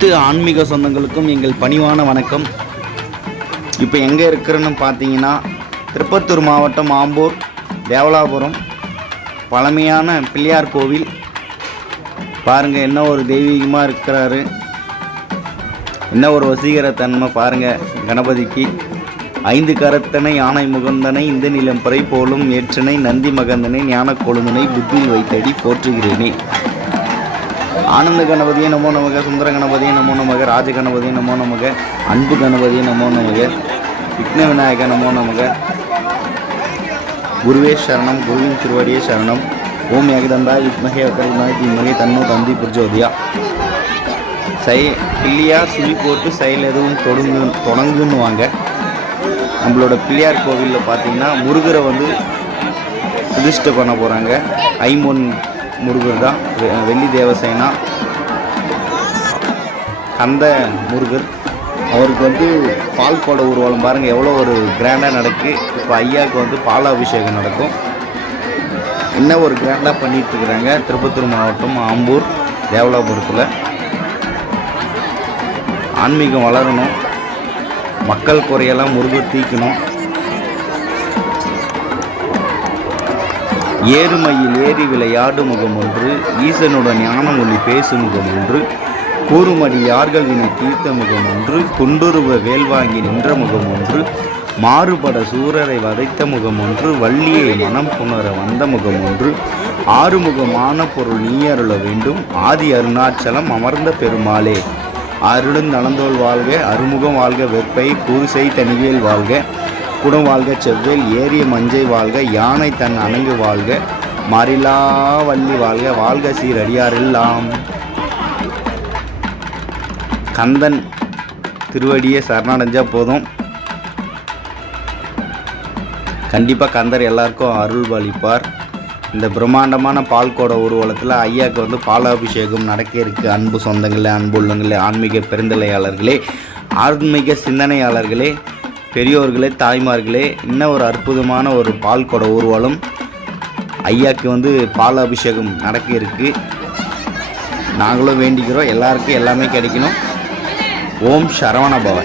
அனைத்து ஆன்மீக சொந்தங்களுக்கும் எங்கள் பணிவான வணக்கம். இப்போ எங்கே இருக்கிறேன்னு பார்த்தீங்கன்னா திருப்பத்தூர் மாவட்டம் ஆம்பூர் தேவலாபுரம் பழமையான பிள்ளையார் கோவில். பாருங்கள் என்ன ஒரு தெய்வீகமாக இருக்கிறாரு. என்ன ஒரு வசீகரத்தன்மை பாருங்கள் கணபதிக்கு. ஐந்து கரத்தனை யானை முகந்தனை இந்த நிலம் பறை போலும் ஏற்றனை நந்தி மகந்தனை ஞான கொழுந்தனை புத்தியில் வைத்தடி போற்றுகிறேனே. ஆனந்த கணபதியே நமோ நமக சுந்தர கணபதியே நமோ நமக ராஜ கணபதியே நமோ நமக அன்பு கணபதியே நமோ நமக விக்ன விநாயக நமோ நமக. குருவே சரணம் குருவின் திருவடியே சரணம். ஓம் ஏகதந்தா இத்மகே அக்கரிமாய் தீமகே தன்னோ தந்தி புர்ஜோதியா. சை பிள்ளையார் சுழி போட்டு செயல் எதுவும் தொடங்கு தொடங்குன்னு வாங்க நம்மளோட பிள்ளையார் கோவிலில் பார்த்தீங்கன்னா முருகரை வந்து பிரதிஷ்டை பண்ண போகிறாங்க ஐம்பொன் முருகர் தான். வெ- வெள்ளி தேவசேனா. அந்த முருகர். அவருக்கு வந்து பால் கோட ஊர்வலம் பாருங்கள் எவ்வளோ ஒரு கிராண்டாக நடக்கு. இப்போ ஐயாவுக்கு வந்து பாலாபிஷேகம் நடக்கும். என்ன ஒரு கிராண்டாக பண்ணிகிட்ருக்குறாங்க திருப்பத்தூர் மாவட்டம் ஆம்பூர் தேவலாபுரத்தில். ஆன்மீகம் வளரணும். மக்கள் குறையெல்லாம் முருகர் தீக்கணும். ஏறுமையில் ஏறி விளையாடு முகம் ஒன்று ஈசனுடன் ஞானமொழி பேசும் முகம் ஒன்று கூறுமடி யார்கள் வினை தீர்த்த முகம் ஒன்று குண்டுருவ வேல்வாங்கி நின்ற முகம் ஒன்று மாறுபட சூரரை வதைத்த முகம் ஒன்று வள்ளியை மனம் புணர வந்த முகம் ஒன்று ஆறுமுகமான பொருள் நீ அருள வேண்டும் ஆதி அருணாச்சலம் அமர்ந்த பெருமாளே. அருளும் நலந்தோல் வாழ்க அருமுகம் வாழ்க வெப்பை கூறுசை தனிவேல் வாழ்க. குடம் வாழ்க செவ்வேல் ஏறிய மஞ்சை வாழ்க யானை தன் அணங்கு வாழ்க மாறிலா வள்ளி வாழ்க வாழ்க சீரடியாரெல்லாம் கந்தன் திருவடியை சரணடைஞ்சா போதும். கண்டிப்பாக கந்தர் எல்லாருக்கும் அருள் அளிப்பார் இந்த பிரம்மாண்டமான பால்கோட ஊர்வலத்தில் ஐயாவுக்கு வந்து பாலாபிஷேகம் நடக்க இருக்கு. அன்பு சொந்தங்களே அன்பு உள்ளங்களே ஆன்மீக பெருந்தலையாளர்களே ஆன்மீக சிந்தனையாளர்களே பெரியோர்களே தாய்மார்களே இன்னும் ஒரு அற்புதமான ஒரு பால் பால்கோட ஊர்வலம். ஐயாவுக்கு வந்து பாலாபிஷேகம் நடக்க இருக்கு. நாங்களும் வேண்டிக்கிறோம். எல்லாருக்கும் எல்லாமே கிடைக்கணும். ஓம் சரவண பவன்